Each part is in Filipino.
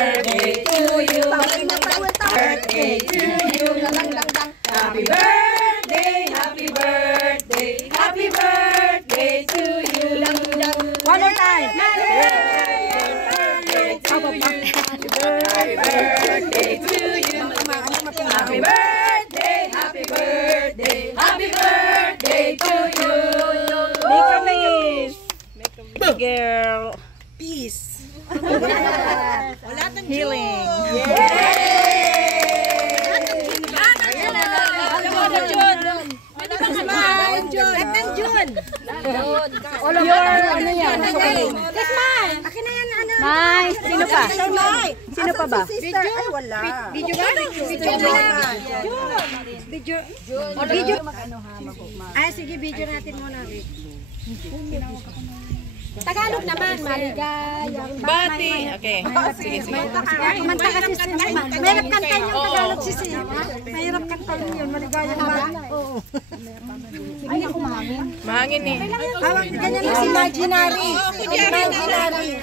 birthday to you. Birthday to you. Happy birthday, happy birthday, happy birthday to you. One more time. Happy birthday to you. Happy birthday to you. Happy birthday, happy birthday, happy birthday to you. Make a wish. Girl. Peace. Healing. All of your ano yan? Yes, Mai. Akin na yan, ano? Mai, sino pa? Sino pa ba? Sister, ay wala. Video ba? Video. Ay, sige, video natin muna. Tagalog naman, maligayang Bati. Okay. Sige, sige. kumanta kasi si Mahirap kantahin yung Tagalog si Sim. Mahirap kantahin yun, maligayang bati. Oo. Ay, ako mahangin. Mahangin eh. Hawak ganyan yung imaginary. Imaginary.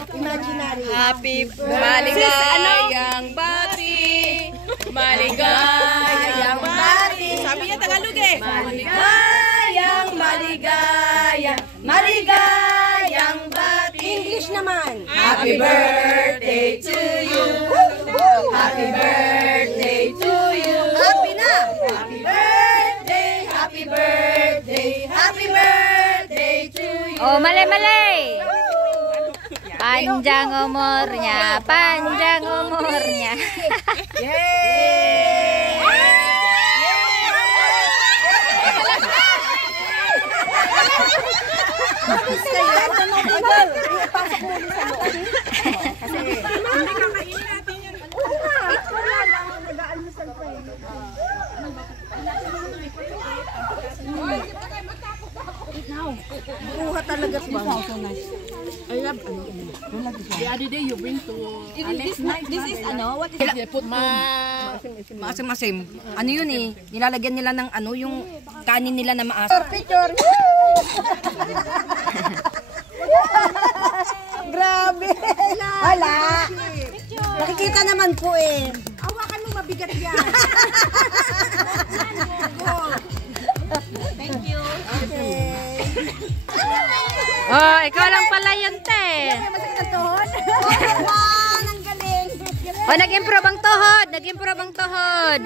Happy maligayang bati. Maligayang bati. Sabi niya Tagalog eh. Maligayang, maligayang, maligayang bati. English naman. Happy birthday to you. Happy birthday to you. Happy na. Happy birthday, happy birthday, happy birthday to you. Oh, mali-mali. Panjang umurnya, panjang umurnya. Yay! Pasok mo sa loob. Kasi hindi ka kainin natin yun. Oo nga. Wala lang. Nag-aalmusal pa eh. Buha talaga ba? I love the other day you bring to Alex. This is ano? What is it? Put maasim-asim. Ano yun eh? Nilalagyan nila ng ano yung kanin nila na maasim. Picture. Grabe. Wala. Nakikita naman po eh. Awakan mo, mabigat yan. Thank you. Okay. Oh, ikaw lang pala yun, te. Masakit ang tuhod? Wow, ang galing. Oh, nag-improve ang tuhod. Nag-improve ang tuhod.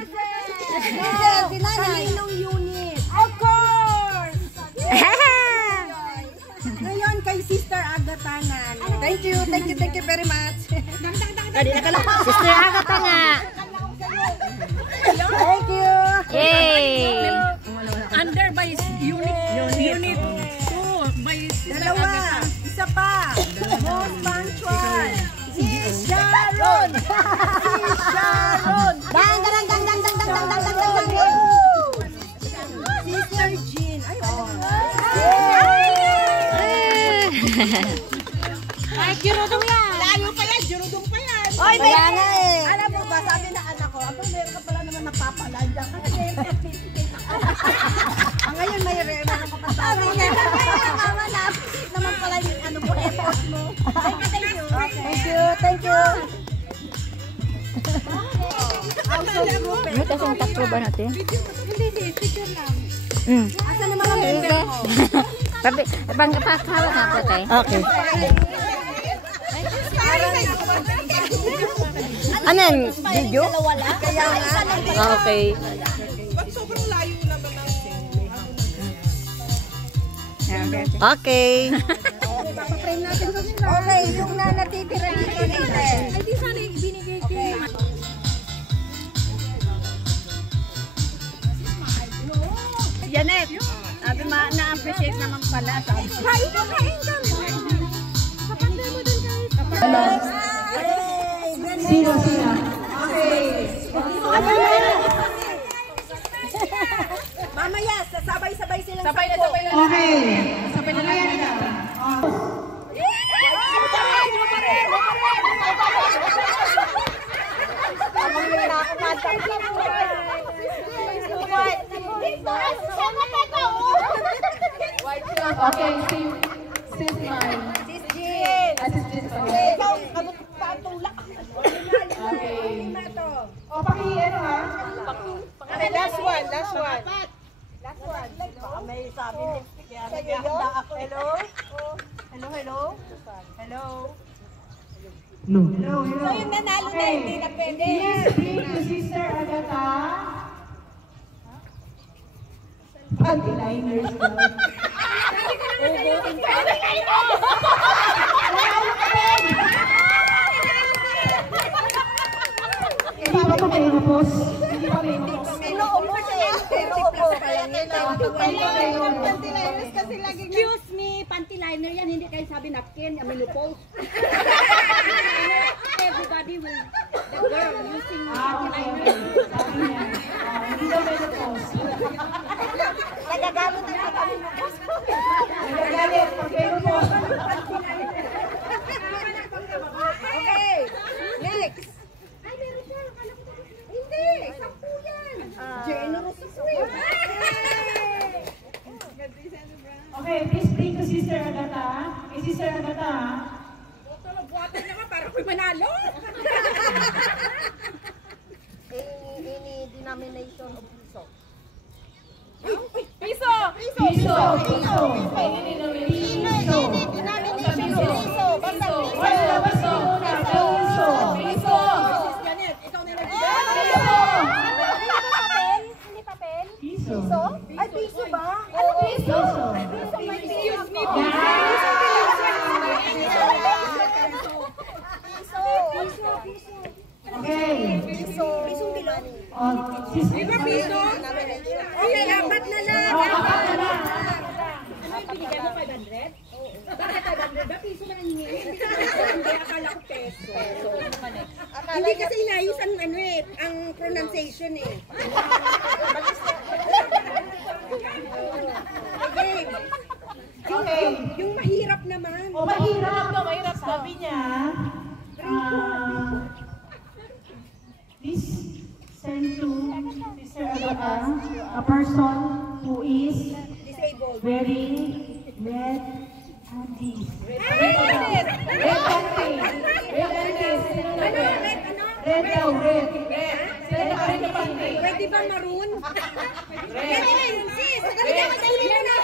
Kaninong unit? Of course! Ngayon kay Sister Agatanan. Thank you very much. Sister Agatha nga. Thank you. Yay! Under by unit 2 by Dalawa. Isa pa. Most punctual. Si Sharon. Dang. Sister Jean. Ay, Ay, junodong yan. layo pa yan. Junudong pa yan. Oy, kaya nga eh. Alam mo ba, sabi na anak ko, ako meron ka pala naman napapalandian. Kasi ngayon may meron ka pa sa akin. Mama, na-appreciate naman pala yung ano mo, effort mo. Thank you. Ano kasang takbo ba natin? Hindi, picture lang. Mm. Asa naman ang member mo? Pagkakawat na po tayo. Okay. Ano yan? Video? Kaya nga. Okay. Okay. Papaprame natin sa nila. Okay, yung na natitira dito nila. Ay, di sana yung binigay ko. Janet, sabi na-appreciate naman pala. Kain ka. Kapantay mo din kahit. Sino? Mamaya, sabay-sabay silang Sabay na. Okay. Sabay na yan. Okay, sis mine. Sis Jean. Sis Jean. Ikaw, abot pa itong lak. O, pakihin ha. Okay, last one. May sabi lipstick yan. Naghahanda ako. Hello? Hello? No. Hello. So yung nanalo na hindi na pwede. Yes, bring to Sister Agatha. Panty-liners daw. Hindi pa ito kayo napos. Hindi pa kayo napos. Inuubos eh. Inuubos. Panty-liners kasi lagi na. Excuse me, panty liner yan, hindi kayo sabi napkin, aminupos. Everybody will, the girl using panty liner. Hindi daw kayo napos. Nagagalit na kami mo. Nagagalit. Pag kayo napos. Okay, next. Ay, meron siya. Hindi, 10 yan. Generous ako eh. Okay, please bring to Sister Agatha. Kay Sister Agatha. Buwatan naman para ko'y manalo. Any denomination of piso. Piso. Ay, piso ba? Ano piso? Excuse me, Okay. Pisong bilog. Sister Piso? Okay, apat na lang. Ano yung binigay mo, 500? Bakit 500 ba? Piso na hindi. Hindi, akala ko peso. Hindi kasi inayos ang ano eh, ang pronunciation eh. Okay. Yung mahirap naman. O, mahirap. Sabi niya, please send to Sister Agatha a person who is Disabled. wearing red panties. Red panties. Red daw, red. Red panties. Pwede ba maroon? Pwede na yun, sis. Pwede ba madali na na?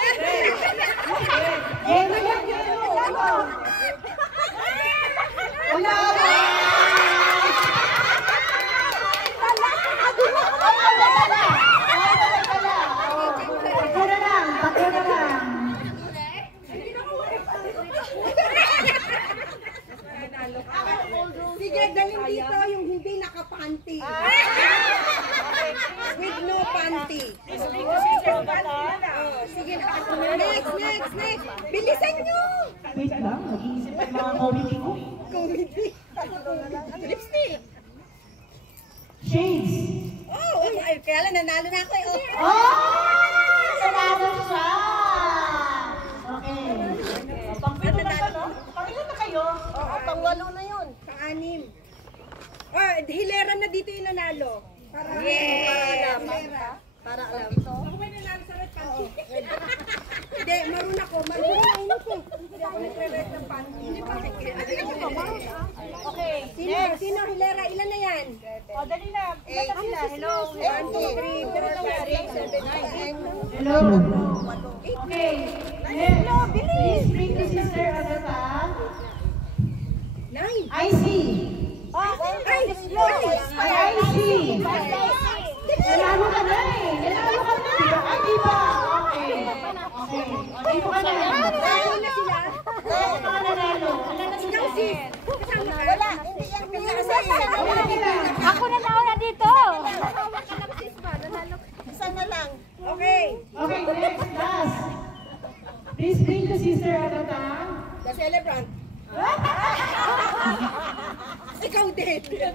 Tatlo na lang. Sige, dalhin dito yung hindi nakapanty. With no panty. Sige, next. Bilisan nyo! Wait lang, nag-iisip pa yung mga comedy ko. Comedy. Lipstick. Shades. Oh, ay, kaya lang nanalo na ako eh. Sarado siya! Okay. Pang-pito na ito, no? Pang-ilan na kayo? Oo, pang-walo na yun. Pang-anim. Oh, hilera na dito yung nanalo. Para alam. Para alam. Ako may nanalo sa red panty. Hindi, maroon ako. Maroon ako. Hindi ako nagre-red ng panty. Hindi pa. Okay. Sino hilera? Ilan na yan? O, dali na. Ilan na sila? Hello. 1, 2, 3, 4, 5, 6, 7, 8. Hello. Okay. Hello, please bring to Sister Agatha. 9. I see. I see. Nanalo ka na eh. Nanalo ka na. Ay, di ba? Okay. Dito ka na. Nanalo na sila. Dito ka na nanalo. Ikaw sis. Kasama ka. Wala. Hindi yan. Ako na nauna dito. Isa na lang. Okay. Okay, next, last. Please bring to Sister Agatha. The celebrant. Ikaw din. Isa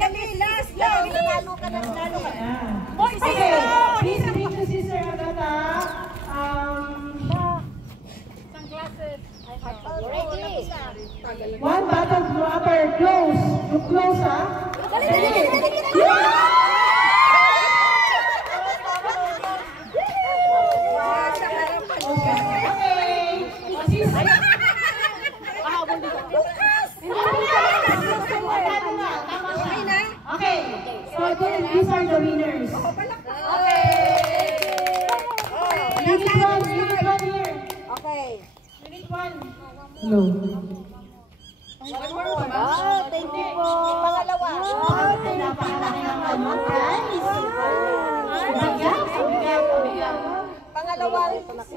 dali. Last. Nanalo ka na. Okay, please bring to Sister Agatha. One bottle of water. Close. You close, ha? Okay. Okay, these are the winners. Unit 1 here. Okay. Unit 1. No. Thank you po. Pangalawa. Napakalaki ng ano, guys.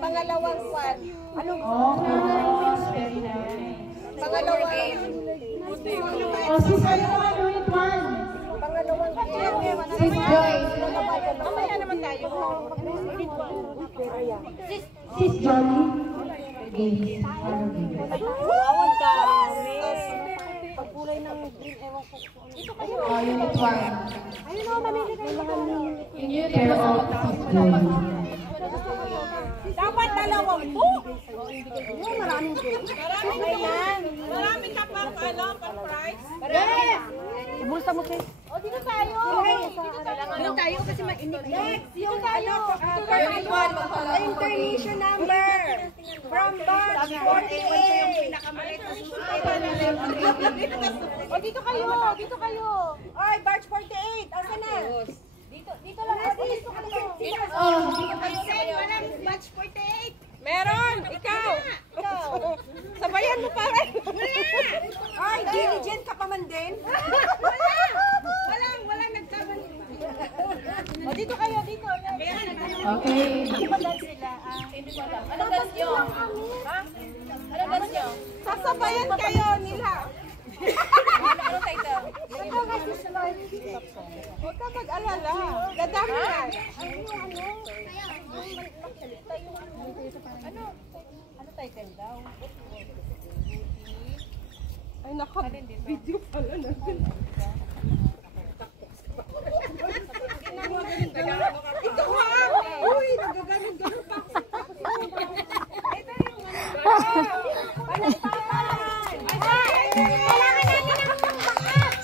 Pangalawang one. Anong Very nice. pangalawang Oh, sis, ano naman, unit 1? pangalawang Sis Joy. Mamaya naman tayo. Sis Jolly. Games. Ano games? Wow, ang dami. Pagkulay ng green, ewan ko. Oh, unit 1. Ayun o, mamili kayo. In care of Sis Jolly. Dapat dalawang po. Maraming green. Marami ka pang pang price. Yes! Ibulsa mo sis. O, dito tayo. Dito tayo kasi mag-init. Next, yung tayo. Internation number. From batch 48. O, dito kayo. Dito kayo. Ay, batch 48. Asa na? Dito lang. Dito kayo. Dito kayo. Batch 48. Meron! Ikaw! Sabayan mo pa rin! Ay, diligent ka pa man din? Walang nagkaman. O, dito kayo, dito. Okay. Ano dance nyo? Ano dance nyo? Sasabayan kayo nila. Ano title? Huwag ka mag-alala. Dadami yan. Ano title daw? Ay, naka-video pala natin. Ito ha! Uy, nagaganon-ganon pa ako. Ito yung palakpakan! Kailangan natin ang pakpak!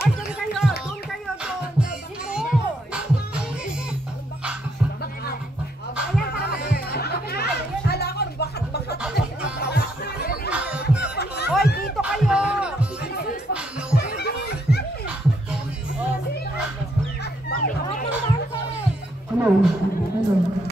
Ay, doon kayo! Doon kayo! Doon! Kala ko, bakat-bakat. Hoy, dito kayo! Hello.